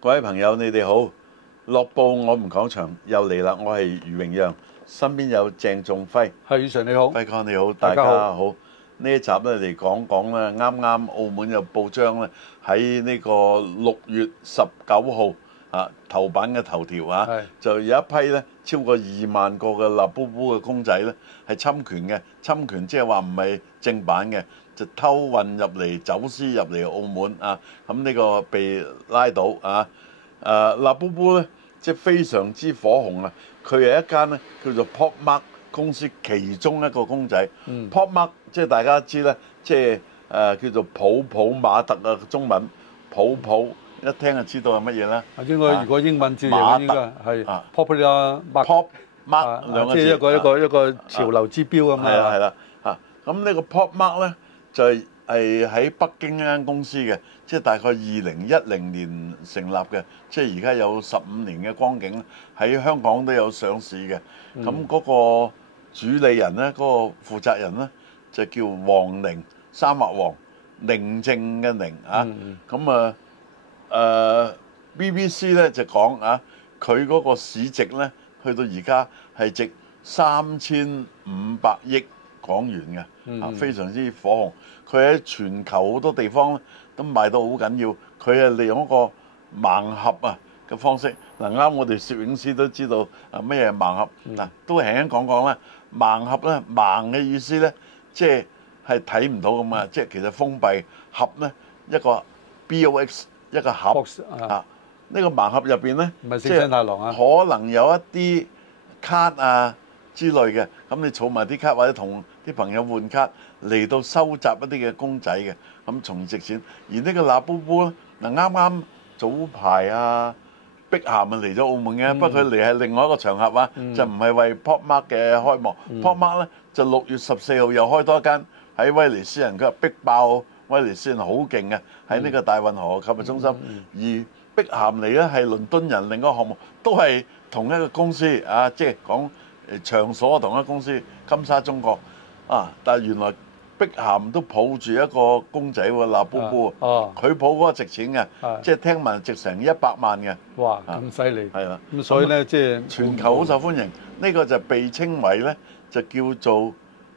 各位朋友，你哋好！樂報我們講場又嚟啦，我係余榮讓，身邊有鄭仲輝。係，宇常你好，輝哥你好，大大家好家好。呢一集咧嚟講講咧，啱啱澳門有報章咧喺呢個6月19號頭版嘅頭條就有一批咧超過2萬個嘅立布布嘅公仔咧係侵權嘅，侵權即係話唔係正版嘅，就偷運入嚟、走私入嚟澳門咁呢個被拉到立布布咧即係非常之火紅啊！佢係一間咧叫做 Pop Mart 公司其中一個公仔。Pop Mart 即係大家知咧，即係叫做普普馬特啊，中文普普一聽就知道係乜嘢啦。應該如果英文照譯應該係 Popular Pop Mart 兩個字，即係一個潮流指標咁啊。係啦咁呢個 Pop Mart 咧就係喺北京一間公司嘅，即係大概2010年成立嘅，即係而家有15年嘅光景，喺香港都有上市嘅。咁嗰個主理人咧，嗰個負責人咧就叫王寧，三畫王，寧靜嘅寧咁BBC 咧就講佢嗰個市值咧去到而家係值3500億港元嘅，非常之火紅。佢喺全球好多地方咧都賣到好緊要。佢係利用一個盲盒嘅方式。啱我哋攝影師都知道咩係盲盒都輕輕講講啦。盲盒咧，盲嘅意思咧，即係睇唔到咁啊，即係其實封閉盒咧一個 box 一個盒呢個盲盒入邊咧，即係可能有一啲卡之類嘅，咁你儲埋啲卡或者同啲朋友換卡嚟到收集一啲嘅公仔嘅，咁從而值錢。而呢個立布布咧，啱啱早排碧咸嚟咗澳門嘅，不過佢嚟係另外一個場合就唔係為 Pop Mart 嘅開幕。Pop Mart 咧就6月14號又開多一間喺威尼斯人，佢話逼爆威尼斯人，好勁嘅喺呢個大運河購物中心。而碧咸嚟咧係倫敦人，另一個項目都係同一個公司即係講場所同一個公司金沙中國但係原來碧咸都抱住一個公仔喎，立布布佢抱嗰個值錢嘅，即係聽聞值成100萬嘅。哇！咁犀利係啦，咁所以咧即係全球好受歡迎。呢個就被稱為咧就叫做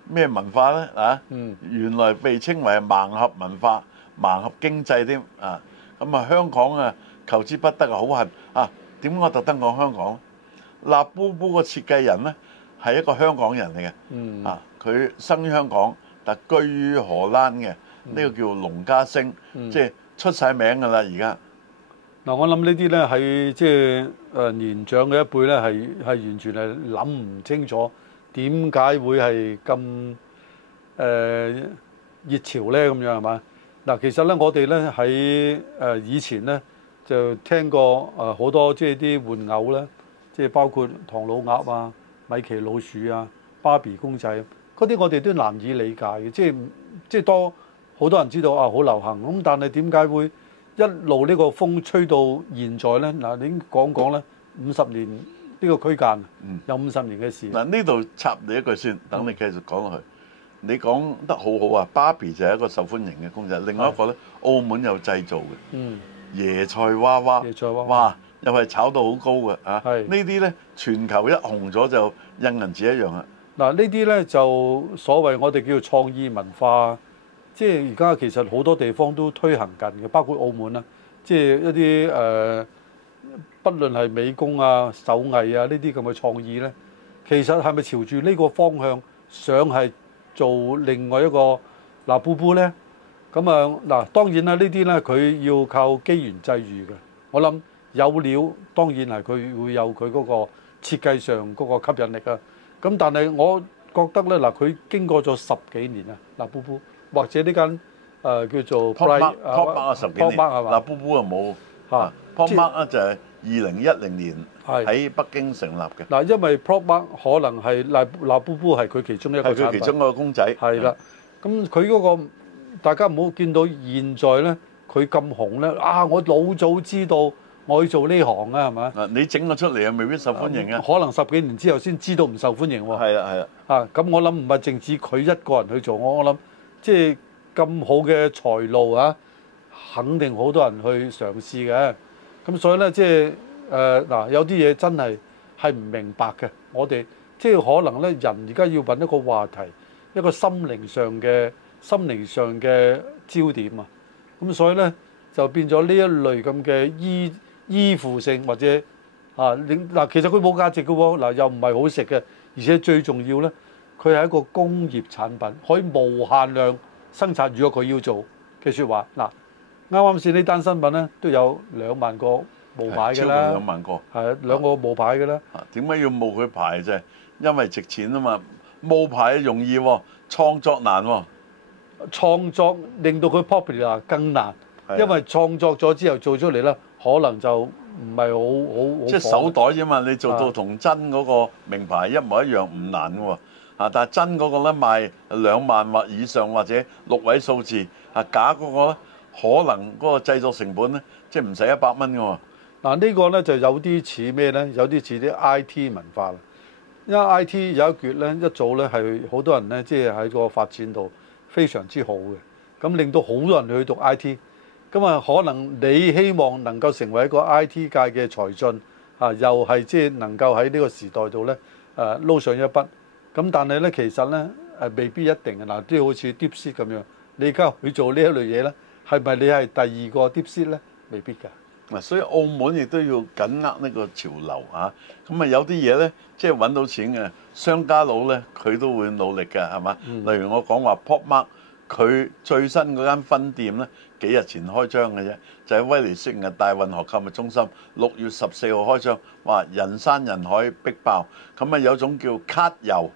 咩文化咧原來被稱為盲盒文化、盲盒經濟添咁香港求之不得好恨點解我特登講香港？立布布個設計人咧係一個香港人嚟嘅佢生於香港，但居於荷蘭嘅。呢個叫龍家星，即係出晒名㗎啦而家。我諗呢啲咧喺即係年長嘅一輩咧係完全係諗唔清楚點解會係咁熱潮咧咁樣係嘛？其實咧我哋咧喺以前咧就聽過好多即係啲玩偶咧，即係包括唐老鴨米奇老鼠芭比公仔嗰啲，我哋都難以理解嘅。即係多好多人知道好流行咁，但係點解會一路呢個風吹到現在咧？你講講咧，50年呢個區間有50年嘅事。呢度插你一句先，等你繼續講落去。你講得好好芭比就係一個受歡迎嘅公仔，另外一個咧澳門有製造嘅椰菜娃娃，哇又係炒到好高嘅呢啲咧全球一紅咗就印銀紙一樣啦。呢啲咧就所謂我哋叫做創意文化，即係而家其實好多地方都推行緊嘅，包括澳門啦，即係一啲不論係美工手藝呢啲咁嘅創意咧，其實係咪朝住呢個方向想係做另外一個立布布咧？咁當然啦，呢啲咧佢要靠機緣際遇嘅。我諗有料當然係佢會有佢嗰個設計上嗰個吸引力咁但係我覺得咧佢經過咗10幾年立布布或者呢間叫做 Pop Mart 10幾年，立布布冇Pop Mart 就係2010年喺北京成立嘅。因為 Pop Mart 可能係立布布係佢其中一個產品，係佢其中一個公仔。係啦，咁佢嗰個大家唔好見到現在咧，佢咁紅咧我老早知道我要做呢行係咪？你整個出嚟未必受歡迎可能10幾年之後先知道唔受歡迎喎。係啦。咁我諗唔係淨止佢一個人去做，我諗即係咁好嘅財路肯定好多人去嘗試嘅。咁所以咧，即係嗱，有啲嘢真係唔明白嘅。我哋即係可能咧，人而家要揾一個話題，一個心靈上嘅焦點啊。咁所以咧，就變咗呢一類咁嘅依附性或者嗱，其實佢冇價值嘅喎，嗱又唔係好食嘅，而且最重要咧，佢係一個工業產品，可以無限量生產。如果佢要做嘅説話，嗱啱啱先呢單新聞咧，都有2萬個冒牌嘅啦，超過2萬個，係2個冒牌嘅啦。點解要冒佢牌啫？因為值錢啊嘛，冒牌容易喎，創作難喎。創作令到佢 popular 更難，係啊因為創作咗之後做出嚟咧，可能就唔係好即係手袋啫嘛，你做到同真嗰個名牌一模一樣唔難嘅喎。但係真嗰個咧賣2萬或以上或者6位數字，假嗰個咧可能嗰個製作成本咧，即係唔使100蚊嘅喎。嗱呢個咧就有啲似咩咧？有啲似啲 IT 文化啦。因為 IT 有一橛咧，一早咧係好多人咧，即係喺個發展度非常之好嘅，咁令到好多人去讀 IT。咁啊，可能你希望能夠成為一個 IT 界嘅才俊又係即係能夠喺呢個時代度咧撈上一筆。咁但係咧，其實咧未必一定嘅。嗱，都好似 DeepSeek 咁樣，你而家去做呢一類嘢咧，係咪你係第二個 DeepSeek咧？未必㗎。所以澳門亦都要緊握呢個潮流啊！咁有啲嘢咧，即係揾到錢嘅商家佬咧，佢都會努力嘅，係嘛？例如我講話 PopMart，佢最新嗰間分店咧，幾日前開張嘅啫，就喺威尼斯嘅大運河購物中心，6月14號開張，哇！人山人海逼爆，咁有種叫卡郵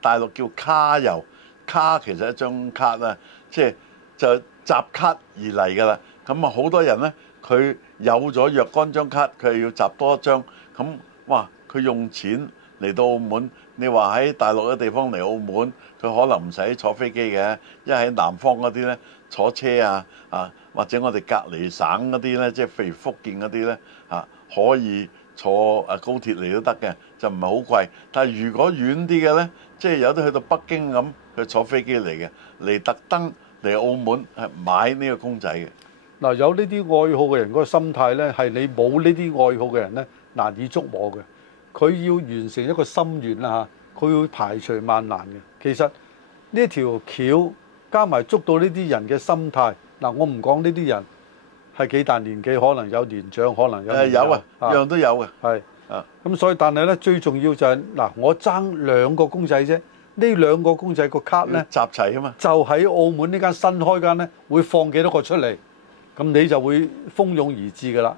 大陸叫卡郵，卡其實一張卡啦，即係就集卡而嚟㗎啦。咁好多人咧，佢有咗若干張卡，佢又要集多一張，咁哇！佢用錢嚟到澳門，你話喺大陸嘅地方嚟澳門，佢可能唔使坐飛機嘅，因為喺南方嗰啲咧坐車或者我哋隔離省嗰啲咧，即係譬如福建嗰啲咧可以坐高鐵嚟都得嘅，就唔係好貴。但係如果遠啲嘅咧，即係有啲去到北京咁，佢坐飛機嚟嘅，嚟特登嚟澳門係買呢個公仔嘅。嗱，有呢啲愛好嘅人嗰個心態咧，係你冇呢啲愛好嘅人咧難以捉摸嘅。佢要完成一個心願啦嚇，佢會排除萬難嘅。其實呢條橋加埋捉到呢啲人嘅心態，嗱我唔講呢啲人係幾大年紀，可能有年長，可能有年有樣都有嘅。係咁所以但係咧最重要就係嗱，我爭2個公仔啫，呢2個公仔個卡咧集齊啊嘛，就喺澳門呢間新開間咧會放幾多個出嚟？咁你就會蜂擁而至㗎啦。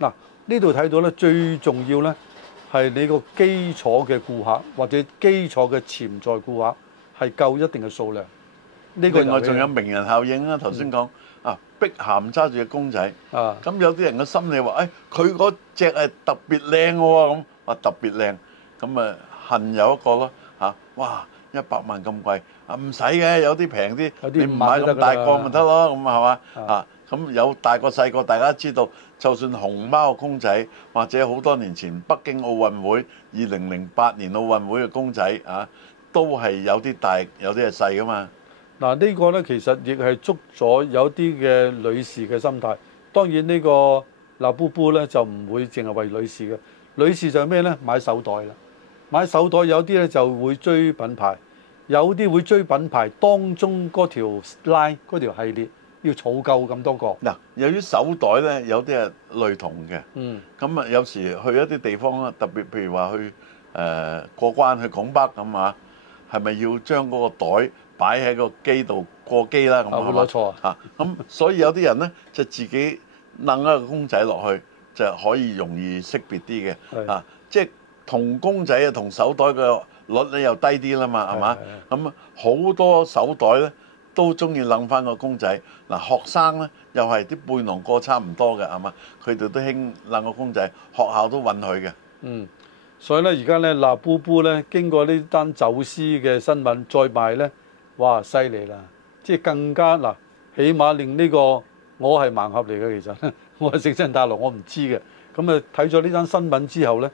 嗱，呢度睇到咧，最重要咧係你個基礎嘅顧客或者基礎嘅潛在顧客係夠一定嘅數量。呢個另外仲有名人效應啊！頭先講碧咸揸住隻公仔，咁有啲人嘅心理話：佢嗰隻係特別靚喎，咁話特別靚，咁恨有一個咯哇！100萬咁貴唔使嘅，有啲平啲，你唔買咁大個咪得咯，咁係嘛咁有大個細個，大家知道，就算熊貓公仔或者好多年前北京奧運會2008年奧運會嘅公仔都係有啲大，有啲係細噶嘛。嗱呢個呢，其實亦係捉咗有啲嘅女士嘅心態。當然呢個嗱布布呢，就唔會淨係為女士嘅，女士就係咩呢？買手袋啦，買手袋有啲呢就會追品牌，有啲會追品牌當中嗰條 line 嗰條系列。要儲夠咁多個嗱，由於手袋咧有啲係類同嘅，咁有時去一啲地方特別譬如話去過關去拱北咁係咪要將嗰個袋擺喺個機度過機啦？咁會攞錯咁所以有啲人咧就自己掹一個公仔落去，就可以容易識別啲嘅即係同公仔同手袋嘅率咧又低啲啦嘛，係嘛？咁好多手袋咧都中意擸翻個公仔。嗱，學生咧又係啲背囊過差唔多嘅，係嘛？佢哋都興擸個公仔，學校都允許嘅。所以咧而家咧嗱布布咧經過呢單走私嘅新聞再賣咧，哇犀利啦！即係更加嗱，起碼令呢個我係盲盒嚟嘅，其實我係食真大陸，我唔知嘅。咁睇咗呢單新聞之後咧，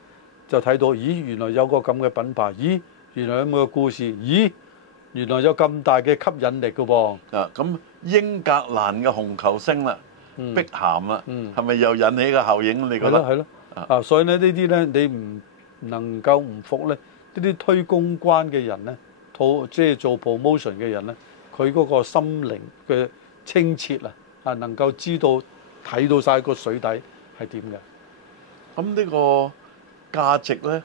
就睇到咦原來有個咁嘅品牌，咦原來有咁嘅故事，咦原來有咁大嘅吸引力嘅噃。咁英格蘭嘅紅球星啦，碧鹹啦，嗯係咪又引起個效應？你覺得？係咯所以咧呢啲咧你唔能夠唔服咧，呢啲推公關嘅人咧，即係做 promotion 嘅人咧，佢嗰個心靈嘅清澈啊，能夠知道睇到晒個水底係點嘅。咁呢個價值呢，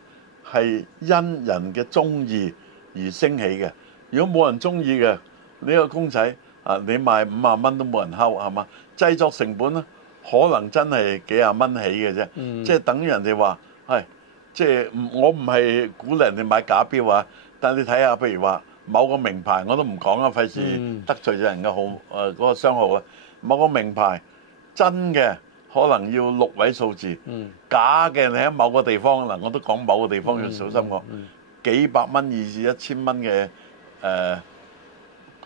係因人嘅中意而升起嘅。如果冇人中意嘅呢個公仔啊，你賣50蚊都冇人睺係嘛？製作成本呢，可能真係幾廿蚊起嘅啫。即係等於人哋話係，即係我唔係鼓勵人哋買假錶啊。但係你睇下，譬如話某個名牌我都唔講啦，費事得罪咗人嘅嗰個商號啊。某個名牌真嘅可能要6位數字，假嘅你喺某個地方嗱，我都講某個地方要小心講，幾百蚊以至1000蚊嘅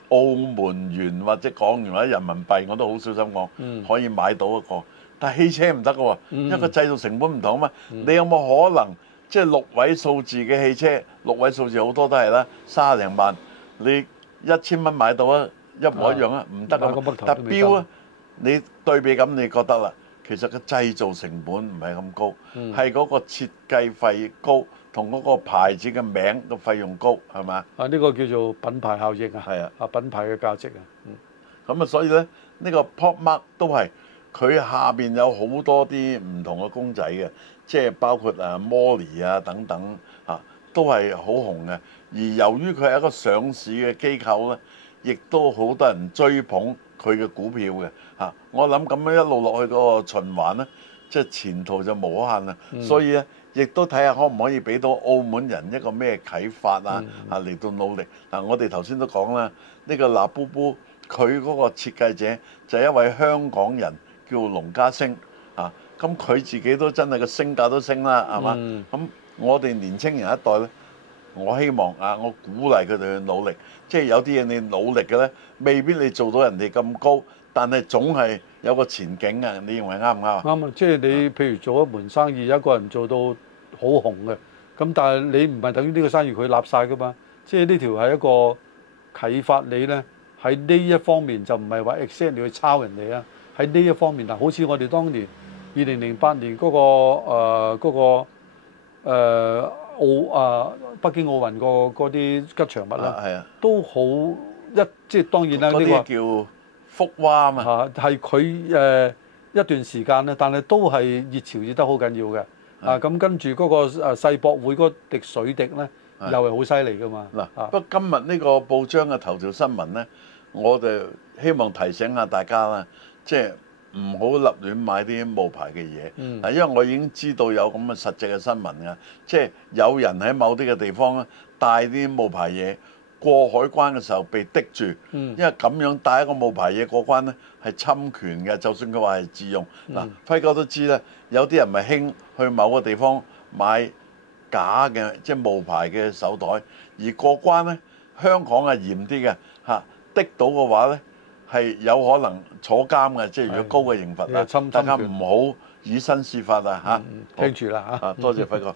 澳門元或者港元或者人民幣，我都好小心講，可以買到一個。但係汽車唔得嘅喎，因為個製造成本唔同啊嘛。你有冇可能即係6位數字嘅汽車，6位數字好多都係啦，30零萬，你1000蚊買到啊，一模一樣啊，唔得啊嘛。但係錶啊，你對比咁你覺得啦，其實個製造成本唔係咁高，係嗰個設計費高，同嗰個牌子嘅名個費用高，係嘛？呢個叫做品牌效應啊，係啊，品牌嘅價值啊。咁啊，所以咧呢個 Pop Mart 都係佢下邊有好多啲唔同嘅公仔嘅，即係包括Molly 啊等等都係好紅嘅。而由於佢係一個上市嘅機構咧，亦都好多人追捧佢嘅股票嘅我諗咁樣一路落去嗰個循環咧，即係前途就無可限啦。所以咧，亦都睇下可唔可以俾到澳門人一個咩啟發嚟到努力。我哋頭先都講啦，呢個嗱布布佢嗰個設計者就係一位香港人叫龍家星咁佢自己都真係個升價都升啦，係嘛？咁我哋年青人一代咧，我希望我鼓勵佢哋去努力。即係有啲嘢你努力嘅咧，未必你做到人哋咁高，但係總係有個前景啊！你認為啱唔啱啊？啱啊！即係你譬如做一門生意，一個人做到好紅嘅，咁但係你唔係等於呢個生意佢立晒噶嘛？即係呢條係一個啟發你咧，喺呢一方面就唔係話 exactly 你去抄人哋啊。喺呢一方面好似我哋當年2008年嗰個北京奧運嗰啲吉祥物啦，都好即係當然啦，呢個叫福娃啊嘛係佢一段時間咧，但係都係熱潮熱得好緊要嘅咁跟住嗰個世博會嗰滴水滴咧，又係好犀利噶嘛不過今日呢個報章嘅頭條新聞咧，我哋希望提醒下大家啦，即係唔好立亂買啲冒牌嘅嘢因為我已經知道有咁嘅實際嘅新聞㗎，即係有人喺某啲嘅地方咧帶啲冒牌嘢過海關嘅時候被滴住，因為咁樣帶一個冒牌嘢過關咧係侵權嘅，就算佢話係自用輝哥都知啦，有啲人咪興去某個地方買假嘅即係冒牌嘅手袋，而過關咧香港係嚴啲嘅滴到嘅話咧係有可能坐監嘅，即係如果高嘅刑罰大家唔好以身試法聽住啦多謝輝哥。